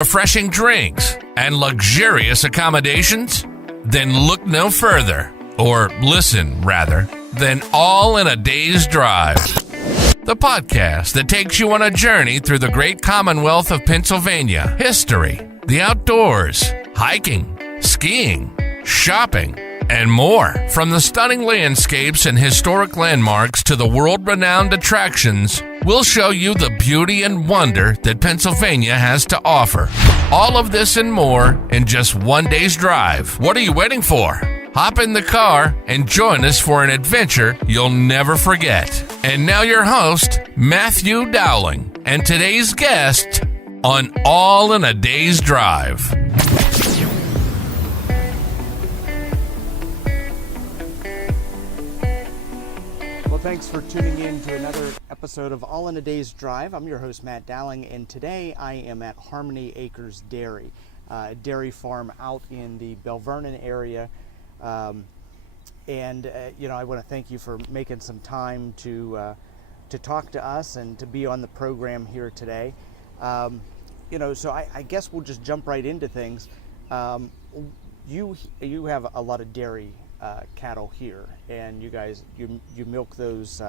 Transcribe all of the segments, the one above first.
refreshing drinks, and luxurious accommodations? Then look no further, or listen, rather, than All in a Day's Drive. The podcast that takes you on a journey through the great Commonwealth of Pennsylvania, history, the outdoors, hiking, skiing, shopping, and more. From the stunning landscapes and historic landmarks to the world-renowned attractions, we'll show you the beauty and wonder that Pennsylvania has to offer. All of this and more in just one day's drive. What are you waiting for? Hop in the car and join us for an adventure you'll never forget. And now your host, Matthew Dowling, and today's guest on All in a Day's Drive. Thanks for tuning in to another episode of All in a Day's Drive. I'm your host, Matt Dowling, and today I am at Harmony Acres Dairy, a dairy farm out in the Bell Vernon area. I want to thank you for making some time to talk to us and to be on the program here today. So I guess we'll just jump right into things. You have a lot of dairy cattle here, and you guys you milk those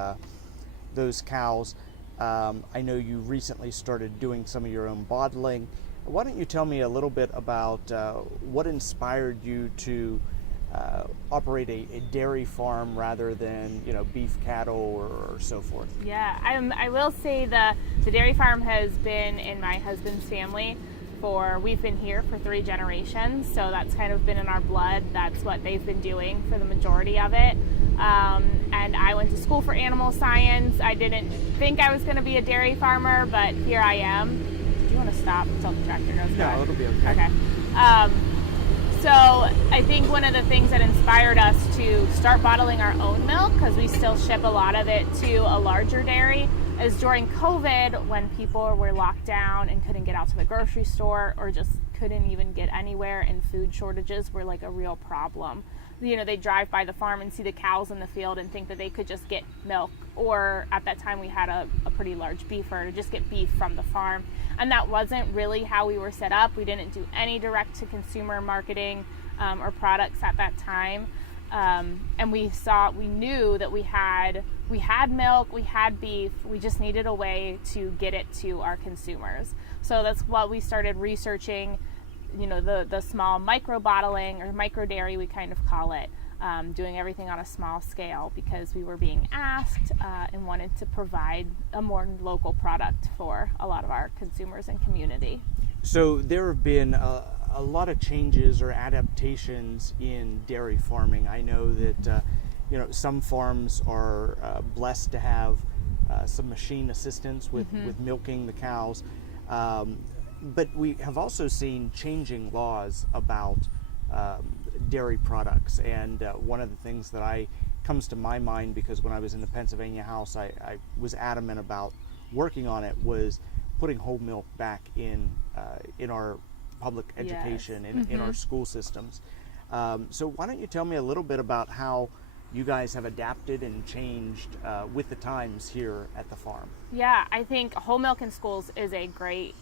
cows. I know you recently started doing some of your own bottling. Why don't you tell me a little bit about what inspired you to operate a dairy farm rather than beef cattle or so forth? Yeah, I will say the dairy farm has been in my husband's family. We've been here for 3 generations, so that's kind of been in our blood. That's what they've been doing for the majority of it. And I went to school for animal science. I didn't think I was going to be a dairy farmer, but here I am. Do you want to stop until the tractor goes by? No, it'll be okay. Okay. So I think one of the things that inspired us to start bottling our own milk, because we still ship a lot of it to a larger dairy, is during COVID, when people were locked down and couldn't get out to the grocery store or just couldn't even get anywhere, and food shortages were like a real problem. They drive by the farm and see the cows in the field and think that they could just get milk, or at that time we had a pretty large beef herd, just get beef from the farm. And that wasn't really how we were set up. We didn't do any direct-to-consumer marketing or products at that time. And we knew that we had milk, we had beef, we just needed a way to get it to our consumers. So that's what we started researching, the small micro bottling or micro dairy, we kind of call it, doing everything on a small scale because we were being asked and wanted to provide a more local product for a lot of our consumers and community. So there have been a lot of changes or adaptations in dairy farming. I know that some farms are blessed to have some machine assistance with milking the cows, but we have also seen changing laws about dairy products. And one of the things that comes to my mind, because when I was in the Pennsylvania House, I was adamant about working on it, was putting whole milk back in our public education, yes. in our school systems. So why don't you tell me a little bit about how you guys have adapted and changed with the times here at the farm? Yeah, I think whole milk in schools is a great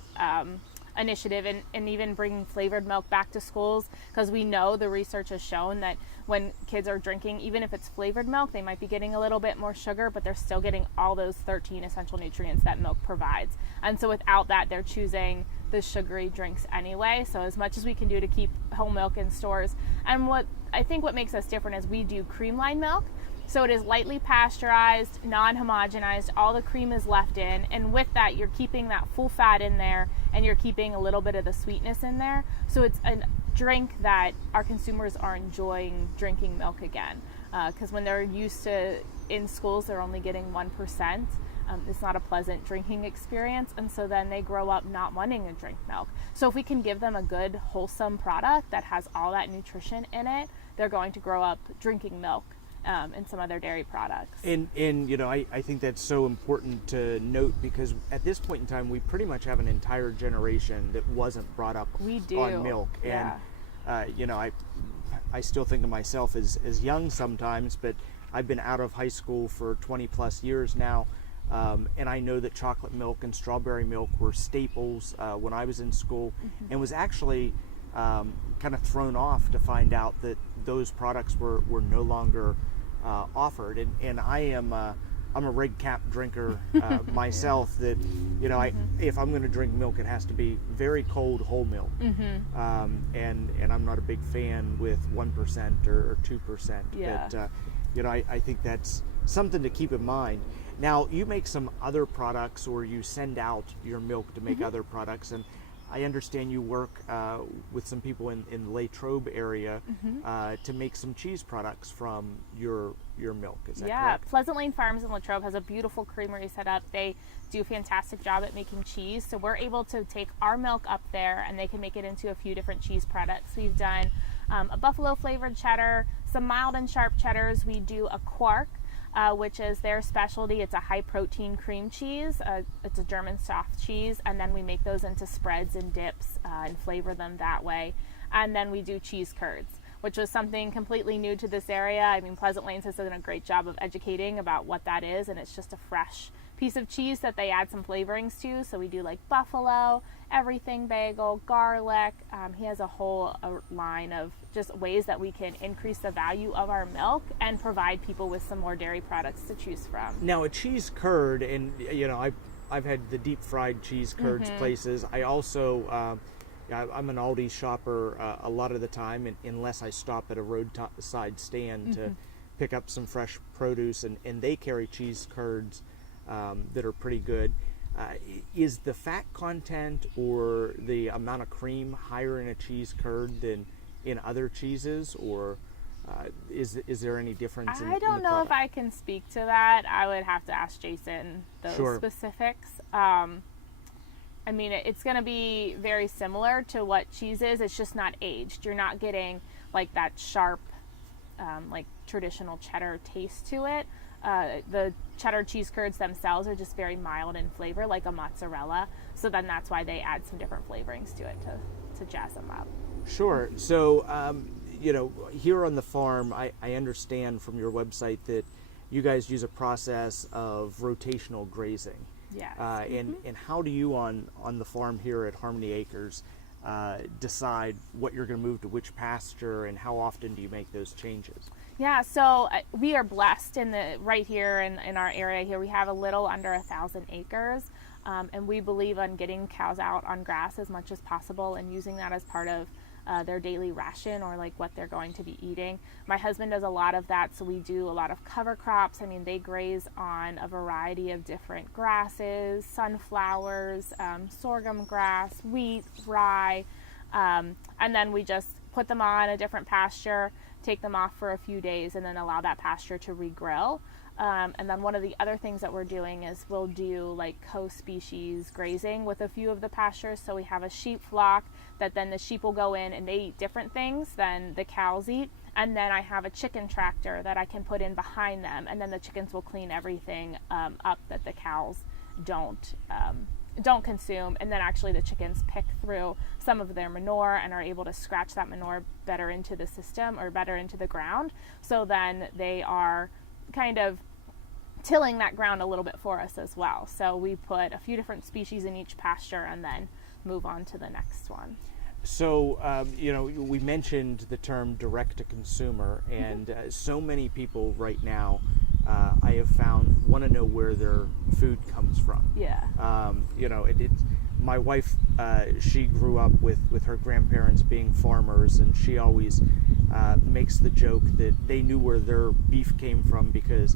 initiative, and even bringing flavored milk back to schools, because we know the research has shown that when kids are drinking, even if it's flavored milk, they might be getting a little bit more sugar, but they're still getting all those 13 essential nutrients that milk provides. And so without that, they're choosing the sugary drinks anyway. So as much as we can do to keep whole milk in stores. And what makes us different is we do Creamline milk. So it is lightly pasteurized, non-homogenized, all the cream is left in, and with that you're keeping that full fat in there, and you're keeping a little bit of the sweetness in there. So it's a drink that our consumers are enjoying drinking milk again. Because when they're used to, in schools, they're only getting 1%. It's not a pleasant drinking experience, and so then they grow up not wanting to drink milk. So if we can give them a good, wholesome product that has all that nutrition in it, they're going to grow up drinking milk and some other dairy products. And I think that's so important to note, because at this point in time, we pretty much have an entire generation that wasn't brought up on milk. Yeah. And I still think of myself as young sometimes, but I've been out of high school for 20 plus years now. And I know that chocolate milk and strawberry milk were staples when I was in school, and was actually kind of thrown off to find out that those products were no longer offered. And I'm a red cap drinker myself. That if I'm going to drink milk, it has to be very cold whole milk. And I'm not a big fan with 1% or 2%. Yeah. But I think that's something to keep in mind. Now, you make some other products, or you send out your milk to make other products, and I understand you work with some people in the Latrobe area to make some cheese products from your milk. Is that correct? Pleasant Lane Farms in Latrobe has a beautiful creamery set up. They do a fantastic job at making cheese, so we're able to take our milk up there and they can make it into a few different cheese products. We've done a buffalo flavored cheddar, some mild and sharp cheddars. We do a quark, which is their specialty. It's a high protein cream cheese. It's a German soft cheese, and then we make those into spreads and dips and flavor them that way. And then we do cheese curds, which was something completely new to this area. I mean, Pleasant Lanes has done a great job of educating about what that is, and it's just a fresh piece of cheese that they add some flavorings to. So we do like buffalo, everything bagel, garlic. He has a whole line of just ways that we can increase the value of our milk and provide people with some more dairy products to choose from. Now, a cheese curd, and I've had the deep fried cheese curds places. I also I'm an Aldi shopper a lot of the time, and unless I stop at a roadside stand to pick up some fresh produce, and they carry cheese curds that are pretty good. Is the fat content or the amount of cream higher in a cheese curd than in other cheeses, or is there any difference? I don't know if I can speak to that. I would have to ask Jason those specifics. I mean, it's going to be very similar to what cheese is. It's just not aged. You're not getting like that sharp, like traditional cheddar taste to it. The cheddar cheese curds themselves are just very mild in flavor, like a mozzarella. So then that's why they add some different flavorings to it to jazz them up. Sure. So, here on the farm, I understand from your website that you guys use a process of rotational grazing. Yes. And how do you on the farm here at Harmony Acres decide what you're going to move to which pasture, and how often do you make those changes? Yeah, so we are blessed right here in our area here. We have a little under 1,000 acres, and we believe on getting cows out on grass as much as possible and using that as part of their daily ration, or like what they're going to be eating. My husband does a lot of that, so we do a lot of cover crops. I mean, they graze on a variety of different grasses, sunflowers, sorghum grass, wheat, rye, and then we just put them on a different pasture, take them off for a few days, and then allow that pasture to regrow. And then one of the other things that we're doing is we'll do like co-species grazing with a few of the pastures. So we have a sheep flock that then the sheep will go in and they eat different things than the cows eat. And then I have a chicken tractor that I can put in behind them, and then the chickens will clean everything up that the cows don't consume. And then actually the chickens pick through some of their manure and are able to scratch that manure better into the system, or better into the ground. So then they are kind of tilling that ground a little bit for us as well. So we put a few different species in each pasture and then move on to the next one. So, we mentioned the term direct to consumer, and so many people right now, I have found, want to know where their food comes from. Yeah. My wife, she grew up with her grandparents being farmers, and she always makes the joke that they knew where their beef came from because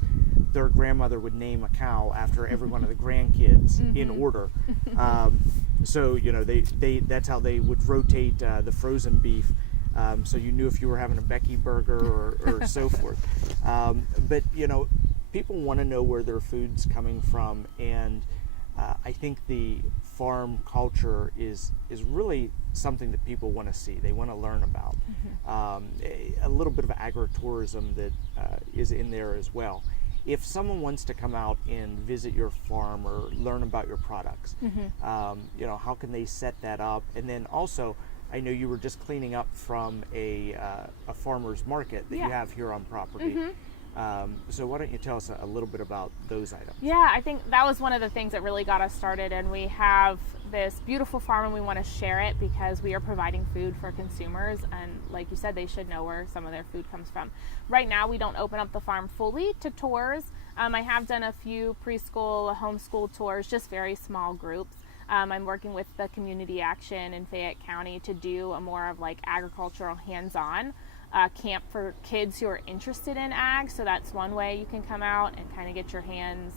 their grandmother would name a cow after every one of the grandkids in order. So they that's how they would rotate the frozen beef. So you knew if you were having a Becky burger or so forth. But people want to know where their food's coming from, and I think the farm culture is really something that people want to see. They want to learn about. A little bit of agritourism that is in there as well. If someone wants to come out and visit your farm or learn about your products, how can they set that up? And then also, I know you were just cleaning up from a farmer's market that you have here on property. So why don't you tell us a little bit about those items? Yeah, I think that was one of the things that really got us started, and we have this beautiful farm and we want to share it because we are providing food for consumers, and like you said, they should know where some of their food comes from. Right now we don't open up the farm fully to tours. I have done a few preschool, homeschool tours, just very small groups. I'm working with the Community Action in Fayette County to do a more of like agricultural hands-on camp for kids who are interested in ag. So that's one way you can come out and kind of get your hands,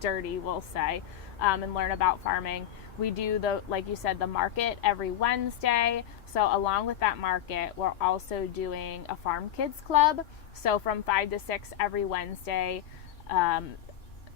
dirty, we'll say, and learn about farming. We do like you said, the market every Wednesday. So along with that market, we're also doing a Farm Kids Club. So from 5 to 6 every Wednesday,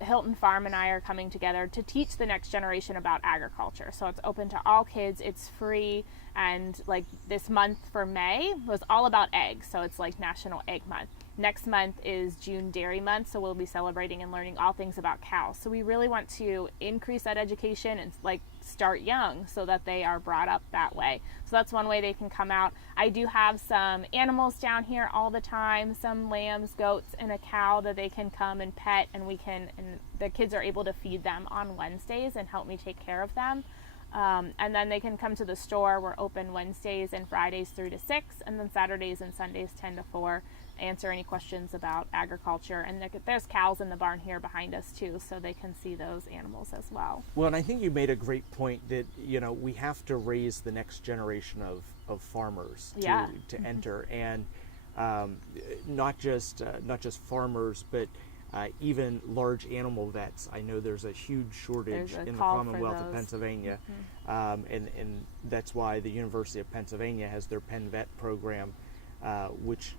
Hilton Farm and I are coming together to teach the next generation about agriculture. So it's open to all kids, it's free, and like this month for May was all about eggs, so it's like National Egg Month. Next month is June Dairy Month, so we'll be celebrating and learning all things about cows. So we really want to increase that education and like start young so that they are brought up that way. So that's one way they can come out. I do have some animals down here all the time, some lambs, goats, and a cow that they can come and pet, and the kids are able to feed them on Wednesdays and help me take care of them. And then they can come to the store. We're open Wednesdays and Fridays 3 to 6, and then Saturdays and Sundays 10 to 4. Answer any questions about agriculture. And there's cows in the barn here behind us too, so they can see those animals as well. Well, and I think you made a great point that, we have to raise the next generation of farmers to enter, and not just farmers, but even large animal vets. I know there's a huge shortage in the Commonwealth of Pennsylvania, and that's why the University of Pennsylvania has their Penn Vet program, which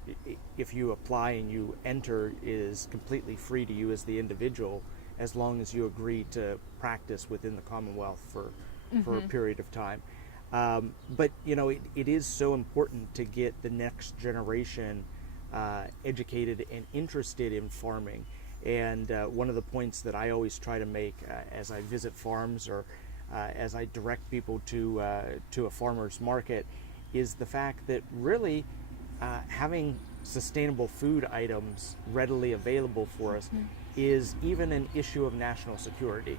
if you apply and you enter is completely free to you as the individual, as long as you agree to practice within the Commonwealth for a period of time. But it is so important to get the next generation educated and interested in farming. And one of the points that I always try to make as I visit farms or as I direct people to a farmer's market is the fact that really having sustainable food items readily available for us is even an issue of national security.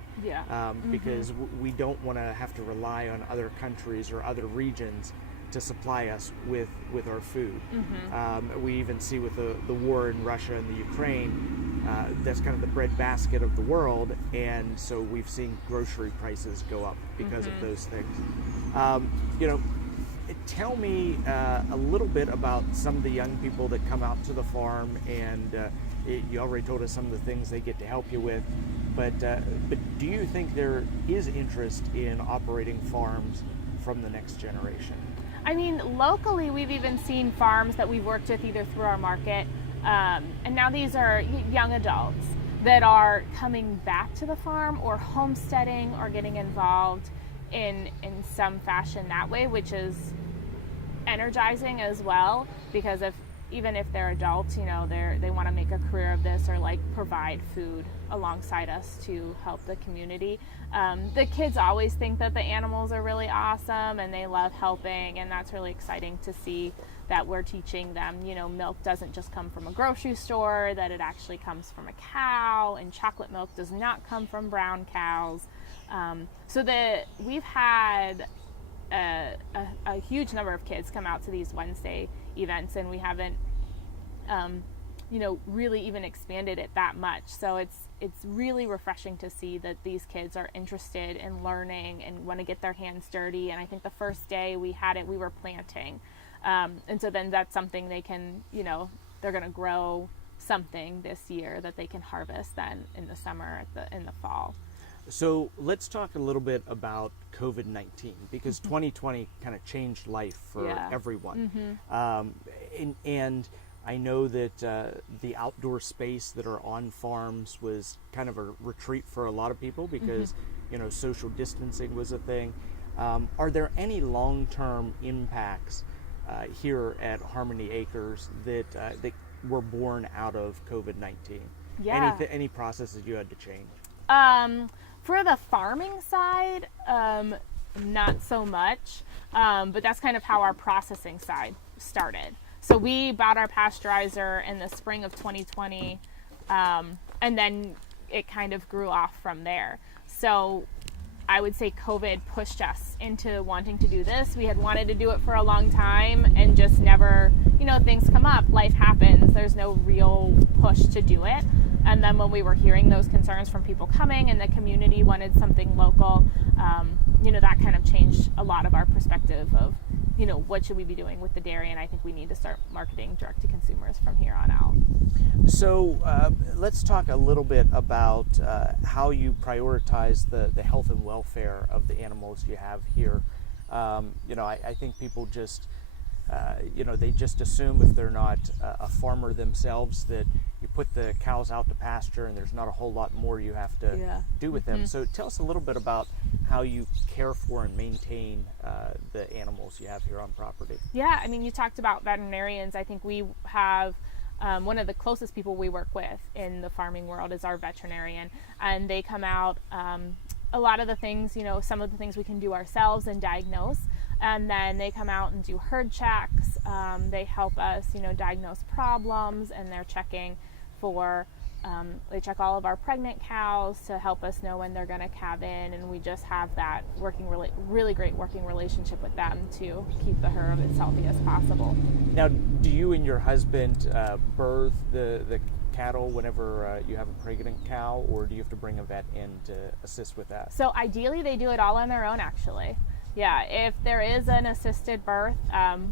Because we don't want to have to rely on other countries or other regions to supply us with our food. We even see with the war in Russia and the Ukraine, that's kind of the breadbasket of the world, and so we've seen grocery prices go up because of those things. Tell me a little bit about some of the young people that come out to the farm, and you already told us some of the things they get to help you with, but do you think there is interest in operating farms from the next generation? I mean, locally, we've even seen farms that we've worked with either through our market, and now these are young adults that are coming back to the farm or homesteading or getting involved in some fashion that way, which is energizing as well, because even if they're adults, they want to make a career of this or like provide food alongside us to help the community. The kids always think that the animals are really awesome and they love helping, and that's really exciting to see that we're teaching them, milk doesn't just come from a grocery store, that it actually comes from a cow, and chocolate milk does not come from brown cows. We've had a huge number of kids come out to these Wednesday events, and we haven't really even expanded it that much. So it's really refreshing to see that these kids are interested in learning and want to get their hands dirty. And I think the first day we had it, we were planting, and so then that's something they can, they're going to grow something this year that they can harvest then in the summer, in the fall. So let's talk a little bit about COVID-19, because 2020 kind of changed life for everyone. And I know that the outdoor space that are on farms was kind of a retreat for a lot of people because, social distancing was a thing. Are there any long-term impacts here at Harmony Acres that were born out of COVID-19? Any processes you had to change? For the farming side, not so much, but that's kind of how our processing side started. So we bought our pasteurizer in the spring of 2020, and then it kind of grew off from there. So I would say COVID pushed us into wanting to do this. We had wanted to do it for a long time and just never, things come up, life happens, there's no real push to do it. And then when we were hearing those concerns from people coming and the community wanted something local, that kind of changed a lot of our perspective of, what should we be doing with the dairy? And I think we need to start marketing direct to consumers from here on out. So let's talk a little bit about how you prioritize the health and welfare of the animals you have here. I think people just, they just assume if they're not a farmer themselves that you put the cows out to pasture and there's not a whole lot more you have to do with them. So tell us a little bit about how you care for and maintain the animals you have here on property. Yeah, you talked about veterinarians. I think we have one of the closest people we work with in the farming world is our veterinarian, and they come out a lot of the things, some of the things we can do ourselves and diagnose, and then they come out and do herd checks. They help us, diagnose problems, and they're checking for they check all of our pregnant cows to help us know when they're going to calve in, and we just have that really great working relationship with them to keep the herd as healthy as possible. Now, do you and your husband birth the cattle whenever you have a pregnant cow, or do you have to bring a vet in to assist with that? So ideally they do it all on their own, actually. Yeah, if there is an assisted birth,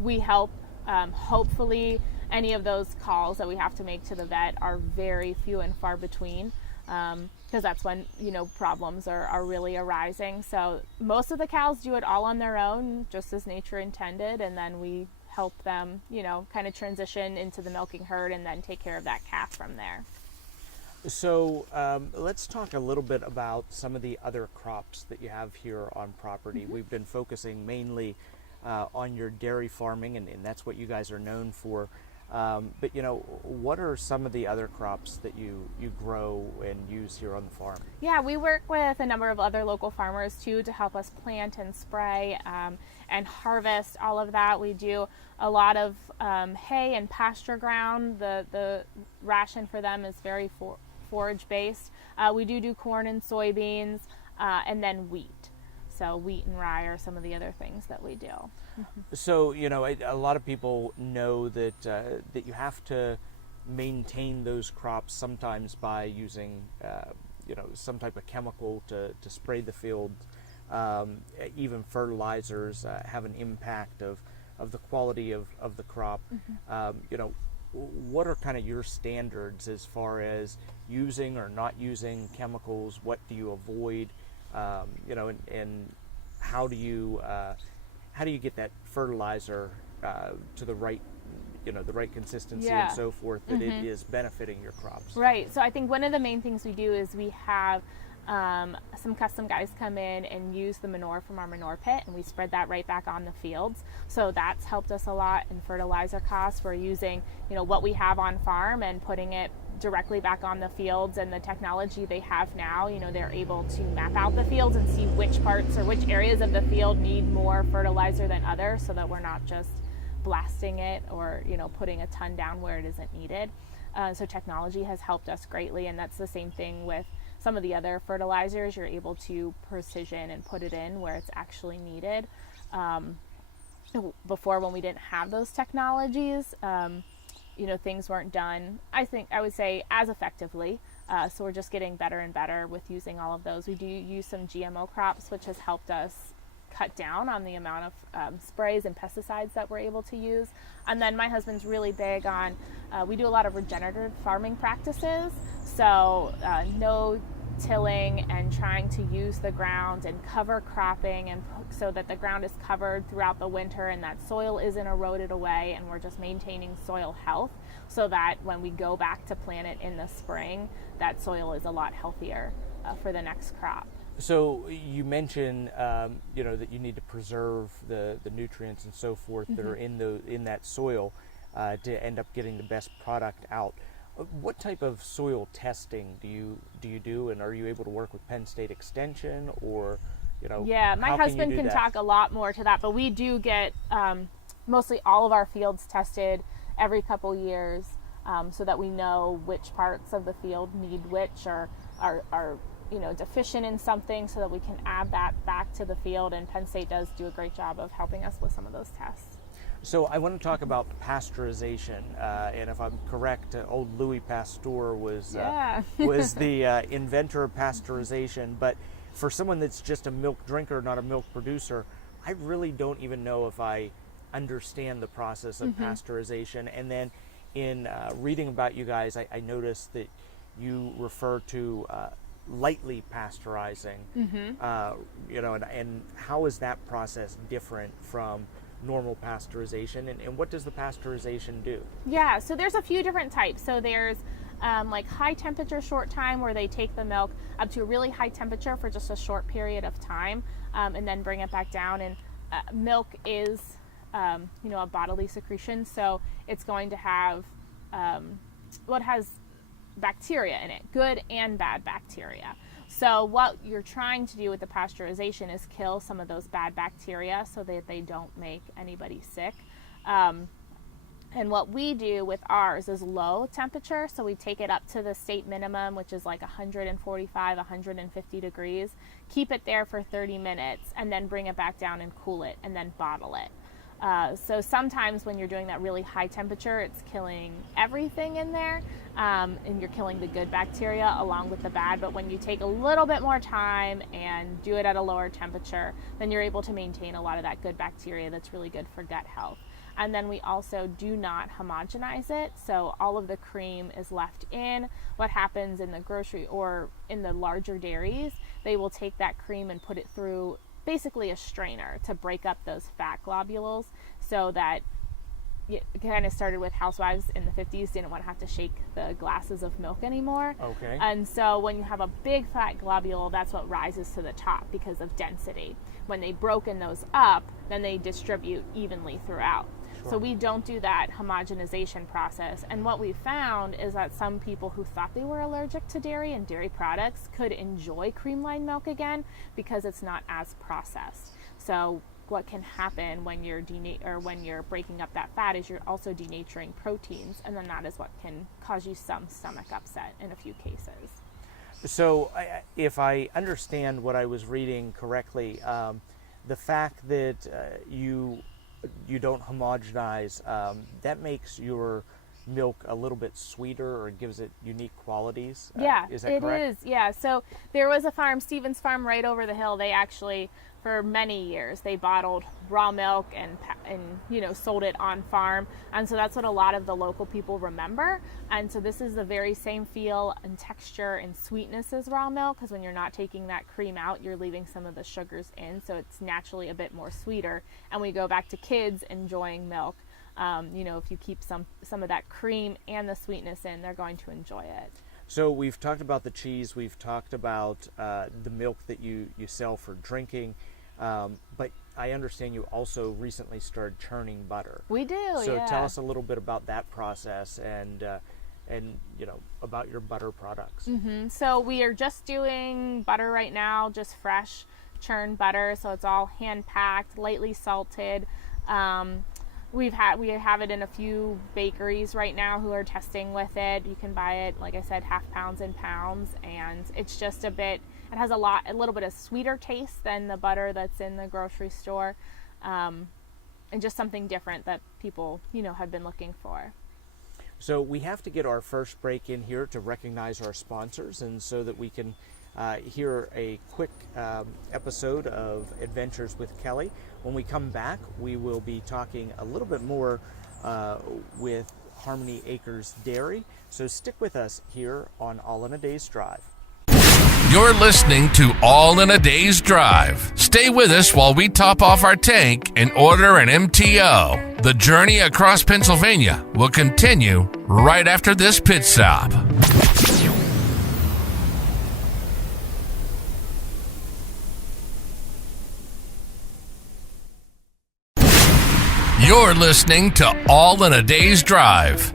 we help. Hopefully any of those calls that we have to make to the vet are very few and far between, because that's when problems are really arising. So most of the cows do it all on their own, just as nature intended, and then we help them kind of transition into the milking herd and then take care of that calf from there. So let's talk a little bit about some of the other crops that you have here on property. We've been focusing mainly on your dairy farming, and that's what you guys are known for. But what are some of the other crops that you grow and use here on the farm? Yeah, we work with a number of other local farmers too to help us plant and spray and harvest all of that. We do a lot of hay and pasture ground. The ration for them is very forage based. We do corn and soybeans, and then wheat. So wheat and rye are some of the other things that we do. So, a lot of people know that that you have to maintain those crops sometimes by using, some type of chemical to spray the field. Even fertilizers have an impact of the quality of the crop. What are kind of your standards as far as using or not using chemicals? What do you avoid? And how do you get that fertilizer to the right, the right consistency and so forth that it is benefiting your crops? Right. So I think one of the main things we do is we have some custom guys come in and use the manure from our manure pit, and we spread that right back on the fields. So that's helped us a lot in fertilizer costs. We're using, what we have on farm and putting it directly back on the fields, and the technology they have now, they're able to map out the fields and see which parts or which areas of the field need more fertilizer than others, so that we're not just blasting it or, putting a ton down where it isn't needed. So technology has helped us greatly, and that's the same thing with some of the other fertilizers. You're able to precision and put it in where it's actually needed. Before, when we didn't have those technologies, things weren't done, I would say, as effectively. So we're just getting better and better with using all of those. We do use some GMO crops, which has helped us cut down on the amount of sprays and pesticides that we're able to use. And then my husband's really big on, we do a lot of regenerative farming practices. So no tilling and trying to use the ground and cover cropping, and so that the ground is covered throughout the winter and that soil isn't eroded away, and we're just maintaining soil health so that when we go back to plant it in the spring, that soil is a lot healthier for the next crop. So you mentioned, that you need to preserve the nutrients and so forth that are in that soil to end up getting the best product out. What type of soil testing do you do, and are you able to work with Penn State Extension, or Yeah, my husband can talk a lot more to that, but we do get mostly all of our fields tested every couple years, so that we know which parts of the field need which, or are deficient in something, so that we can add that back to the field. And Penn State does do a great job of helping us with some of those tests. So I want to talk about pasteurization, and if I'm correct, old Louis Pasteur was the inventor of pasteurization. But for someone that's just a milk drinker, not a milk producer, I really don't even know if I understand the process of pasteurization. And then in reading about you guys, I noticed that you refer to lightly pasteurizing, and how is that process different from normal pasteurization, and what does the pasteurization do? Yeah, so there's a few different types. So there's like high temperature short time, where they take the milk up to a really high temperature for just a short period of time, and then bring it back down. And milk is a bodily secretion, so it's going to have it has bacteria in it, good and bad bacteria. So what you're trying to do with the pasteurization is kill some of those bad bacteria so that they don't make anybody sick. And what we do with ours is low temperature. So we take it up to the state minimum, which is like 145, 150 degrees, keep it there for 30 minutes, and then bring it back down and cool it, and then bottle it. So sometimes when you're doing that really high temperature, it's killing everything in there, and you're killing the good bacteria along with the bad. But when you take a little bit more time and do it at a lower temperature, then you're able to maintain a lot of that good bacteria that's really good for gut health. And then we also do not homogenize it, so all of the cream is left in. What happens in the grocery or in the larger dairies, they will take that cream and put it through basically a strainer to break up those fat globules, so that it kind of started with housewives in the 50s didn't want to have to shake the glasses of milk anymore. Okay. And so when you have a big fat globule, that's what rises to the top because of density. When they've broken those up, then they distribute evenly throughout. Sure. So we don't do that homogenization process. And what we found is that some people who thought they were allergic to dairy and dairy products could enjoy Creamline milk again because it's not as processed. So what can happen when you're when you're breaking up that fat is you're also denaturing proteins, and then that is what can cause you some stomach upset in a few cases. So if I understand what I was reading correctly, the fact that you don't homogenize, that makes your milk a little bit sweeter, or gives it unique qualities. Yeah, is that correct? It is. Yeah. So there was a farm, Stevens Farm, right over the hill. They actually, for many years, they bottled raw milk and sold it on farm, and so that's what a lot of the local people remember. And so this is the very same feel and texture and sweetness as raw milk, because when you're not taking that cream out, you're leaving some of the sugars in, so it's naturally a bit more sweeter. And we go back to kids enjoying milk. If you keep some of that cream and the sweetness in, they're going to enjoy it. So we've talked about the cheese, we've talked about the milk that you sell for drinking, but I understand you also recently started churning butter. We do, So yeah. tell us a little bit about that process and about your butter products. Mm-hmm. So we are just doing butter right now, just fresh churned butter. So it's all hand packed, lightly salted. We have it in a few bakeries right now who are testing with it. You can buy it, like I said, half pounds and pounds, and it's just it has a little bit of sweeter taste than the butter that's in the grocery store, and just something different that people, have been looking for. So we have to get our first break in here to recognize our sponsors, and so that we can hear a quick episode of Adventures with Kelly. When we come back, we will be talking a little bit more with Harmony Acres Dairy. So stick with us here on All in a Day's Drive. You're listening to All in a Day's Drive. Stay with us while we top off our tank and order an MTO. The journey across Pennsylvania will continue right after this pit stop. You're listening to All in a Day's Drive.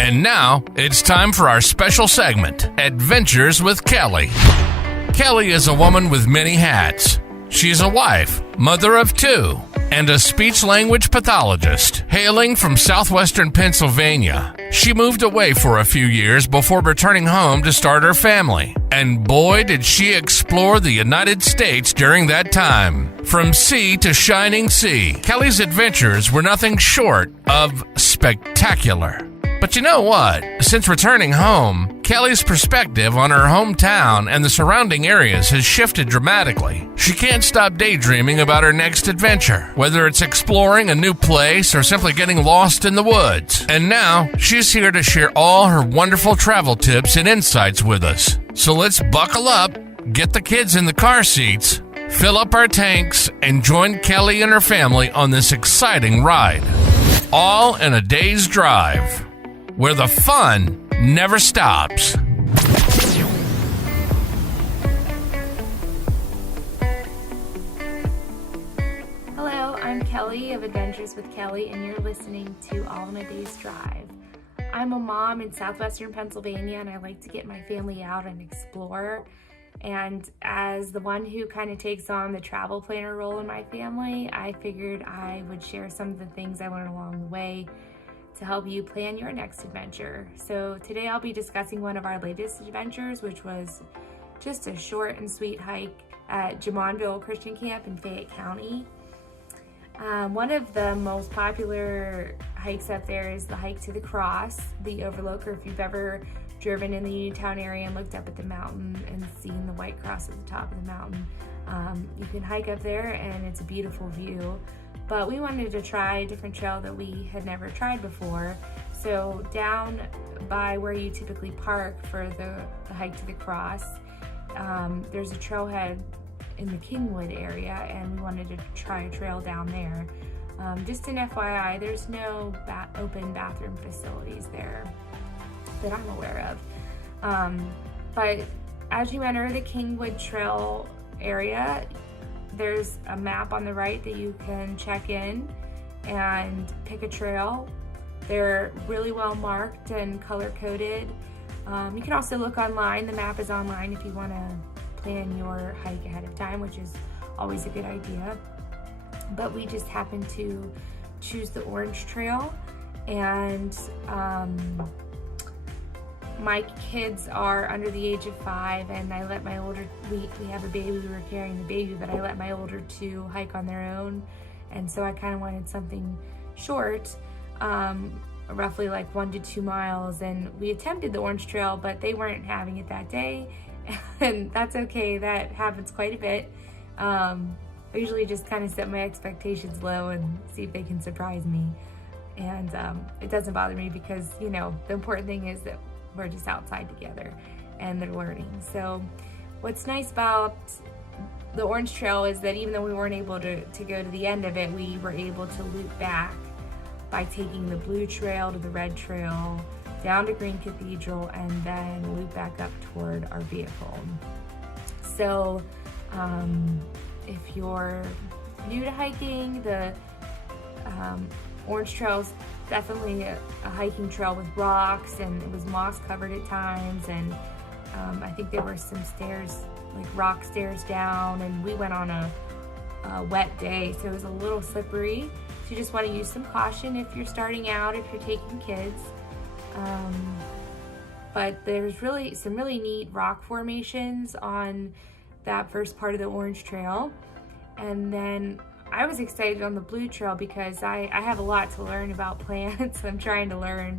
And now, it's time for our special segment, Adventures with Kelly. Kelly is a woman with many hats. She's a wife, mother of 2, and a speech-language pathologist. Hailing from southwestern Pennsylvania, she moved away for a few years before returning home to start her family. And boy, did she explore the United States during that time. From sea to shining sea, Kelly's adventures were nothing short of spectacular. But you know what? Since returning home, Kelly's perspective on her hometown and the surrounding areas has shifted dramatically. She can't stop daydreaming about her next adventure, whether it's exploring a new place or simply getting lost in the woods. And now, she's here to share all her wonderful travel tips and insights with us. So let's buckle up, get the kids in the car seats, fill up our tanks, and join Kelly and her family on this exciting ride. All in a day's drive, where the fun never stops. Hello, I'm Kelly of Adventures with Kelly, and you're listening to All in a Day's Drive. I'm a mom in southwestern Pennsylvania, and I like to get my family out and explore. And as the one who kind of takes on the travel planner role in my family, I figured I would share some of the things I learned along the way to help you plan your next adventure. So today I'll be discussing one of our latest adventures, which was just a short and sweet hike at Jamonville Christian Camp in Fayette County. One of the most popular hikes up there is the hike to the cross, the overlook, or if you've ever driven in the Uniontown area and looked up at the mountain and seen the white cross at the top of the mountain. You can hike up there and it's a beautiful view. But we wanted to try a different trail that we had never tried before. So down by where you typically park for the hike to the cross, there's a trailhead in the Kingwood area, and we wanted to try a trail down there. Just an FYI, there's no open bathroom facilities there that I'm aware of. But as you enter the Kingwood Trail area, there's a map on the right that you can check in and pick a trail. They're really well marked and color coded. You can also look online. The map is online if you want to plan your hike ahead of time, which is always a good idea. But we just happened to choose the Orange Trail, and my kids are under the age of 5, and I let my older, we have a baby, we were carrying the baby, but I let my older two hike on their own. And so I kind of wanted something short, roughly like 1 to 2 miles. And we attempted the Orange Trail, but they weren't having it that day. And that's okay, that happens quite a bit. I usually just kind of set my expectations low and see if they can surprise me. And it doesn't bother me because, you know, the important thing is that we're just outside together and they're learning. So what's nice about the Orange Trail is that even though we weren't able to go to the end of it, we were able to loop back by taking the Blue Trail to the Red Trail, down to Green Cathedral, and then loop back up toward our vehicle. So if you're new to hiking, the Orange Trail is definitely a hiking trail with rocks, and it was moss covered at times, and I think there were some stairs, like rock stairs down, and we went on a wet day, so it was a little slippery. So you just want to use some caution if you're starting out, if you're taking kids. But there's really some really neat rock formations on that first part of the Orange Trail. And then I was excited on the Blue Trail because I have a lot to learn about plants. I'm trying to learn,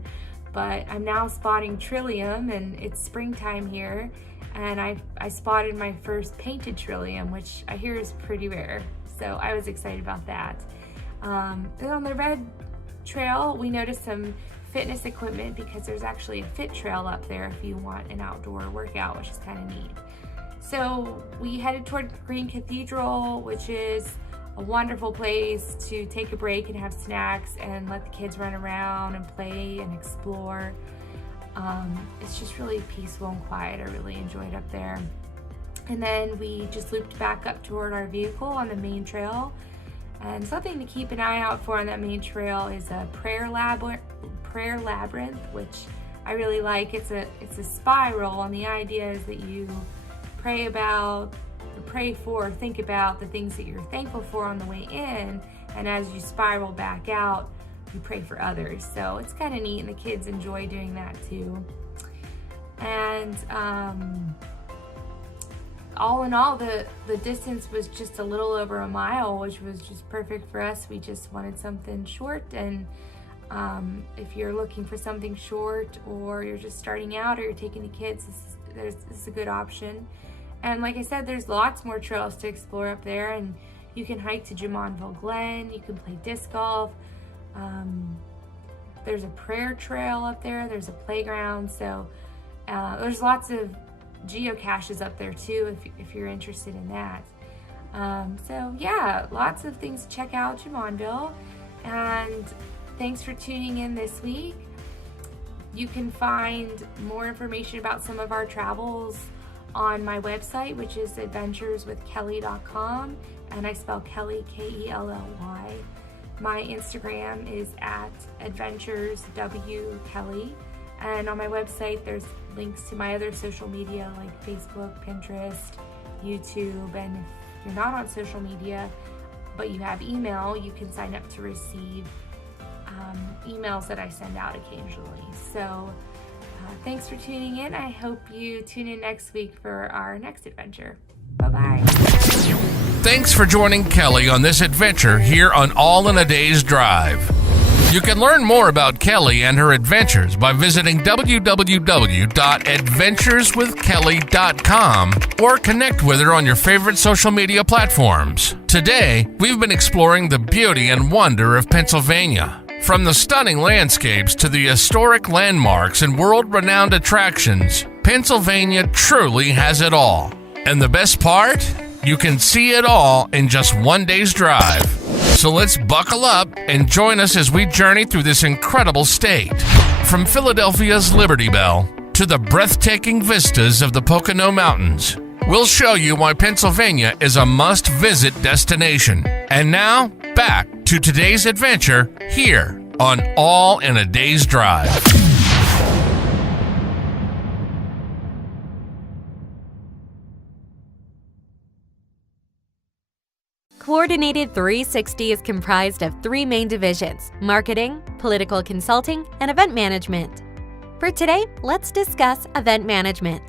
but I'm now spotting trillium, and it's springtime here, and I spotted my first painted trillium, which I hear is pretty rare. So I was excited about that. And on the Red Trail, we noticed some fitness equipment because there's actually a fit trail up there if you want an outdoor workout, which is kind of neat. So we headed toward Green Cathedral, which is a wonderful place to take a break and have snacks and let the kids run around and play and explore. It's just really peaceful and quiet. I really enjoyed up there. And then we just looped back up toward our vehicle on the main trail. And something to keep an eye out for on that main trail is a prayer labyrinth, which I really like. It's a spiral, and the idea is that you pray for, think about the things that you're thankful for on the way in, And as you spiral back out, you pray for others. So it's kind of neat, and the kids enjoy doing that too. And all in all, the distance was just a little over a mile, which was just perfect for us. We just wanted something short, and if you're looking for something short, or you're just starting out, or you're taking the kids, this is a good option. And like I said, there's lots more trails to explore up there, and you can hike to Jumonville Glen, you can play disc golf. There's a prayer trail up there, there's a playground, so there's lots of geocaches up there too if you're interested in that. So yeah, lots of things to check out Jumonville, and thanks for tuning in this week. You can find more information about some of our travels on my website, which is adventureswithkelly.com, and I spell Kelly Kelly. My Instagram is at adventureswkelly, and on my website there's links to my other social media like Facebook, Pinterest, YouTube. And if you're not on social media but you have email, you can sign up to receive emails that I send out occasionally. So thanks for tuning in. I hope you tune in next week for our next adventure. Bye-bye. Thanks for joining Kelly on this adventure here on All in a Day's Drive. You can learn more about Kelly and her adventures by visiting www.adventureswithkelly.com or connect with her on your favorite social media platforms. Today, we've been exploring the beauty and wonder of Pennsylvania. From the stunning landscapes to the historic landmarks and world-renowned attractions, Pennsylvania truly has it all. And the best part? You can see it all in just one day's drive. So let's buckle up and join us as we journey through this incredible state. From Philadelphia's Liberty Bell to the breathtaking vistas of the Pocono Mountains, we'll show you why Pennsylvania is a must-visit destination. And now, back to today's adventure here on All in a Day's Drive. Coordinated 360 is comprised of three main divisions: marketing, political consulting, and event management. For today, let's discuss event management.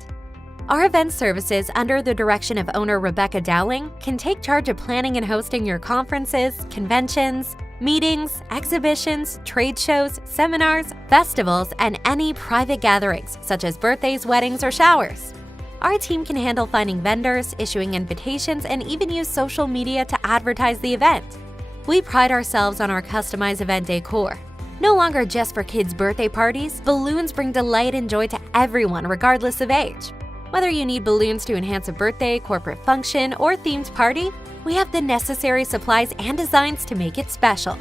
Our event services, under the direction of owner Rebecca Dowling, can take charge of planning and hosting your conferences, conventions, meetings, exhibitions, trade shows, seminars, festivals, and any private gatherings, such as birthdays, weddings, or showers. Our team can handle finding vendors, issuing invitations, and even use social media to advertise the event. We pride ourselves on our customized event decor. No longer just for kids' birthday parties, balloons bring delight and joy to everyone regardless of age. Whether you need balloons to enhance a birthday, corporate function, or themed party, we have the necessary supplies and designs to make it special.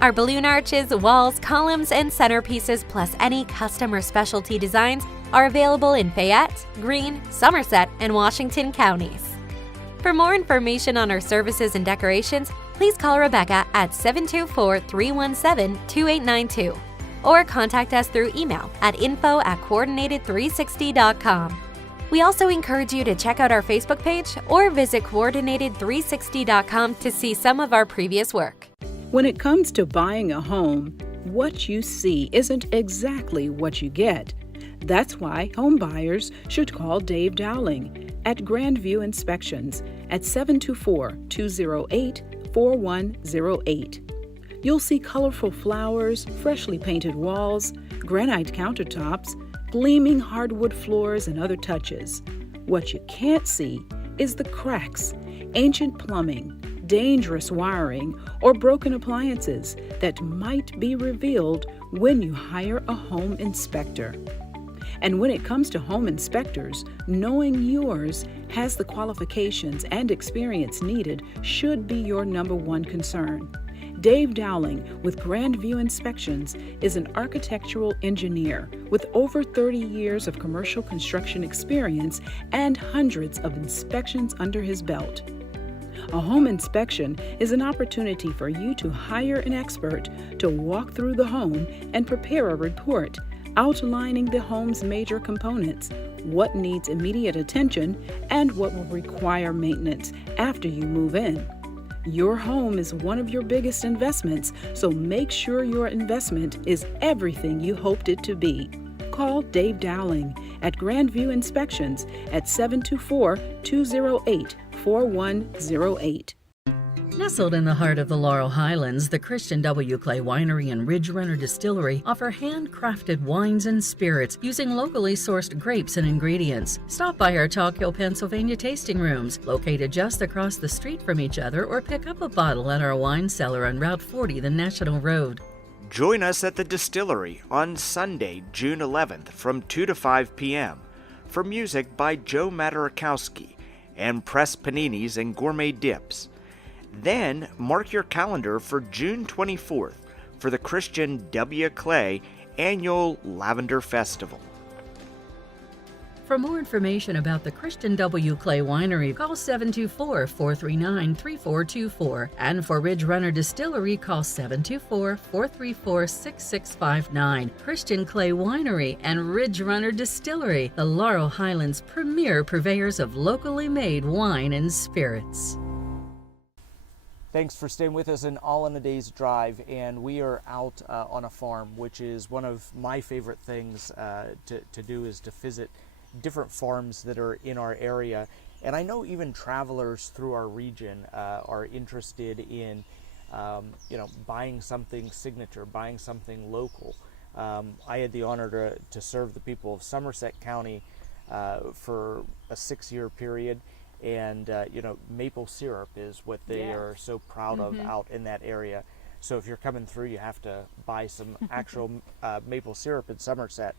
Our balloon arches, walls, columns, and centerpieces, plus any custom or specialty designs, are available in Fayette, Greene, Somerset, and Washington counties. For more information on our services and decorations, please call Rebecca at 724-317-2892 or contact us through email at info@coordinated360.com. We also encourage you to check out our Facebook page or visit coordinated360.com to see some of our previous work. When it comes to buying a home, what you see isn't exactly what you get. That's why home buyers should call Dave Dowling at Grandview Inspections at 724-208-4108. You'll see colorful flowers, freshly painted walls, granite countertops, gleaming hardwood floors, and other touches. What you can't see is the cracks, ancient plumbing, dangerous wiring, or broken appliances that might be revealed when you hire a home inspector. And when it comes to home inspectors, knowing yours has the qualifications and experience needed should be your number one concern. Dave Dowling with Grandview Inspections is an architectural engineer with over 30 years of commercial construction experience and hundreds of inspections under his belt. A home inspection is an opportunity for you to hire an expert to walk through the home and prepare a report outlining the home's major components, what needs immediate attention, and what will require maintenance after you move in. Your home is one of your biggest investments, so make sure your investment is everything you hoped it to be. Call Dave Dowling at Grandview Inspections at 724-208-4108. Nestled in the heart of the Laurel Highlands, the Christian W. Clay Winery and Ridge Runner Distillery offer handcrafted wines and spirits using locally sourced grapes and ingredients. Stop by our Tokyo, Pennsylvania tasting rooms, located just across the street from each other, or pick up a bottle at our wine cellar on Route 40, the National Road. Join us at the distillery on Sunday, June 11th from 2 to 5 p.m. for music by Joe Matarakowski and press paninis and gourmet dips. Then mark your calendar for June 24th for the Christian W. Clay Annual Lavender Festival. For more information about the Christian W. Clay Winery, call 724-439-3424. And for Ridge Runner Distillery, call 724-434-6659. Christian Clay Winery and Ridge Runner Distillery, the Laurel Highlands' premier purveyors of locally made wine and spirits. Thanks for staying with us in All in a Day's Drive, and we are out on a farm, which is one of my favorite things to do, is to visit different farms that are in our area. And I know even travelers through our region are interested in buying something signature, buying something local. I had the honor to serve the people of Somerset County for a 6-year period. And, maple syrup is what they are so proud of out in that area. So if you're coming through, you have to buy some actual maple syrup in Somerset.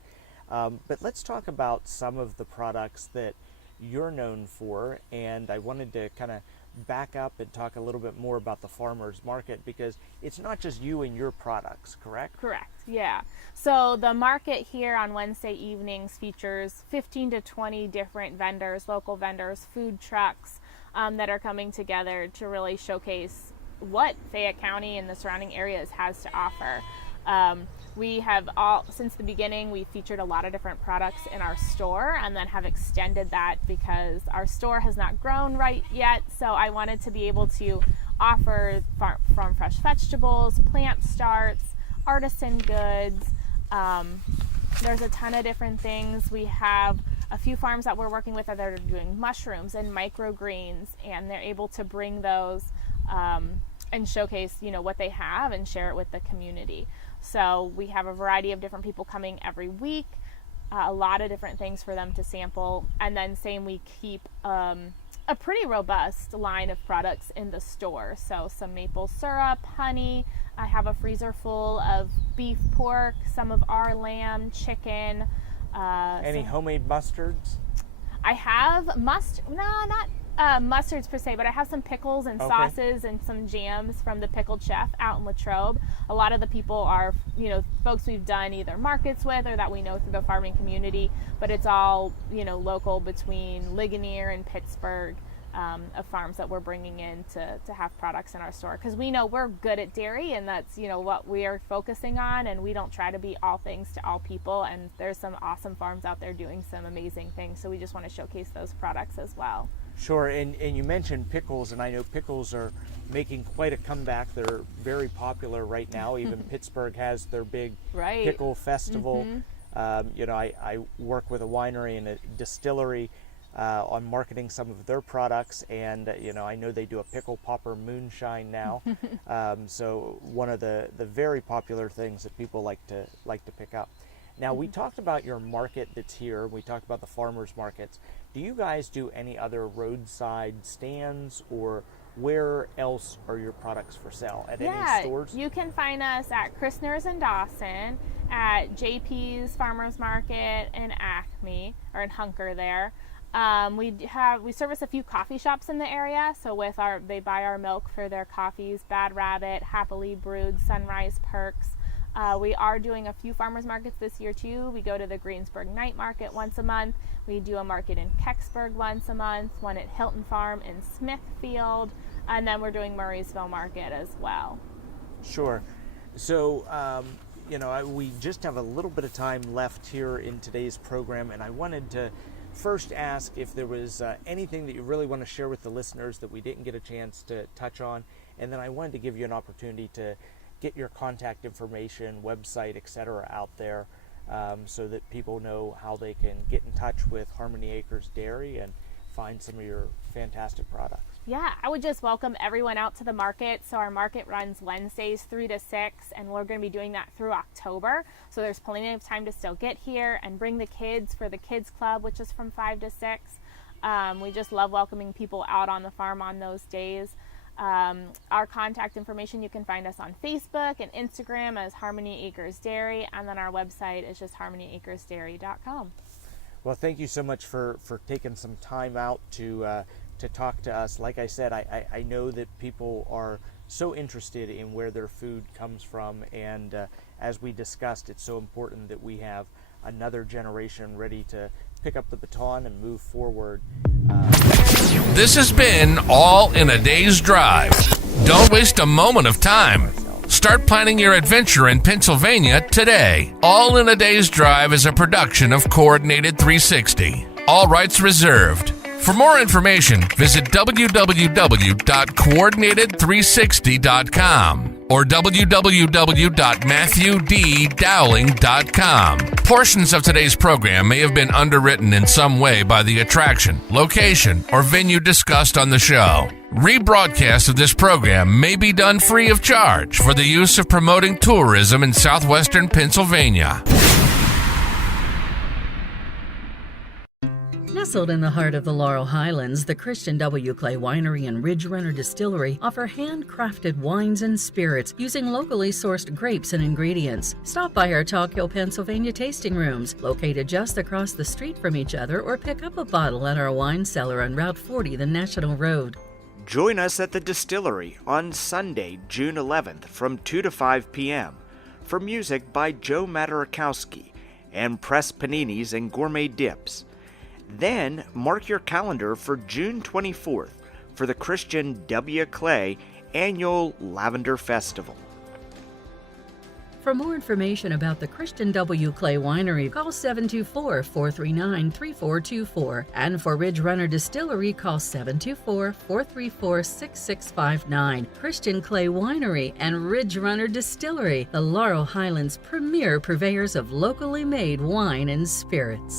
But let's talk about some of the products that you're known for. And I wanted to kind of back up and talk a little bit more about the farmers market, because it's not just you and your products, correct? Correct, yeah. So the market here on Wednesday evenings features 15 to 20 different vendors, local vendors, food trucks that are coming together to really showcase what Fayette County and the surrounding areas has to offer. We have since the beginning, we featured a lot of different products in our store, and then have extended that because our store has not grown right yet. So I wanted to be able to offer from fresh vegetables, plant starts, artisan goods. There's a ton of different things. We have a few farms that we're working with that are doing mushrooms and microgreens, and they're able to bring those and showcase, what they have and share it with the community. So we have a variety of different people coming every week, a lot of different things for them to sample. And then we keep a pretty robust line of products in the store. So some maple syrup, honey. I have a freezer full of beef, pork, some of our lamb, chicken. Any homemade mustards? I have not mustards per se, but I have some pickles and sauces and some jams from the Pickled Chef out in Latrobe. A lot of the people are, folks we've done either markets with or that we know through the farming community, but it's all, local between Ligonier and Pittsburgh, of farms that we're bringing in to have products in our store. Because we know we're good at dairy, and that's, what we are focusing on, and we don't try to be all things to all people. And there's some awesome farms out there doing some amazing things. So we just want to showcase those products as well. Sure, and you mentioned pickles, and I know pickles are making quite a comeback. They're very popular right now. Even Pittsburgh has their big pickle festival. I work with a winery and a distillery on marketing some of their products, and I know they do a pickle popper moonshine now. So one of the very popular things that people like to pick up. Now, we talked about your market that's here. We talked about the farmers markets. Do you guys do any other roadside stands, or where else are your products for sale? At any stores? You can find us at Christner's in Dawson, at JP's Farmers Market in Acme, or in Hunker there. We service a few coffee shops in the area, so they buy our milk for their coffees, Bad Rabbit, Happily Brewed, Sunrise Perks. We are doing a few farmers markets this year too. We go to the Greensburg Night Market once a month. We do a market in Kecksburg once a month, one at Hilton Farm in Smithfield, and then we're doing Murraysville Market as well. Sure. So, we just have a little bit of time left here in today's program, and I wanted to first ask if there was anything that you really want to share with the listeners that we didn't get a chance to touch on, and then I wanted to give you an opportunity to get your contact information, website, etc. out there, so that people know how they can get in touch with Harmony Acres Dairy and find some of your fantastic products. Yeah, I would just welcome everyone out to the market. So our market runs Wednesdays 3 to 6, and we're going to be doing that through October. So there's plenty of time to still get here and bring the kids for the kids club, which is from 5 to 6. We just love welcoming people out on the farm on those days. Our contact information, you can find us on Facebook and Instagram as Harmony Acres Dairy, and then our website is just harmonyacresdairy.com. Well, thank you so much for taking some time out to talk to us. Like I said, I know that people are so interested in where their food comes from, and as we discussed, it's so important that we have another generation ready to pick up the baton and move forward. This has been All in a Day's Drive. Don't waste a moment of time. Start planning your adventure in Pennsylvania today. All in a Day's Drive is a production of Coordinated 360. All rights reserved. For more information, visit www.coordinated360.com or www.matthewddowling.com. Portions of today's program may have been underwritten in some way by the attraction, location, or venue discussed on the show. Rebroadcast of this program may be done free of charge for the use of promoting tourism in southwestern Pennsylvania. Nestled in the heart of the Laurel Highlands, the Christian W. Clay Winery and Ridge Runner Distillery offer handcrafted wines and spirits using locally sourced grapes and ingredients. Stop by our Tokyo, Pennsylvania tasting rooms, located just across the street from each other, or pick up a bottle at our wine cellar on Route 40, the National Road. Join us at the distillery on Sunday, June 11th from 2 to 5 p.m. for music by Joe Matarakowski and press paninis and gourmet dips. Then mark your calendar for June 24th for the Christian W. Clay Annual Lavender Festival. For more information about the Christian W. Clay Winery, call 724-439-3424. And for Ridge Runner Distillery, call 724-434-6659. Christian Clay Winery and Ridge Runner Distillery, the Laurel Highlands' premier purveyors of locally made wine and spirits.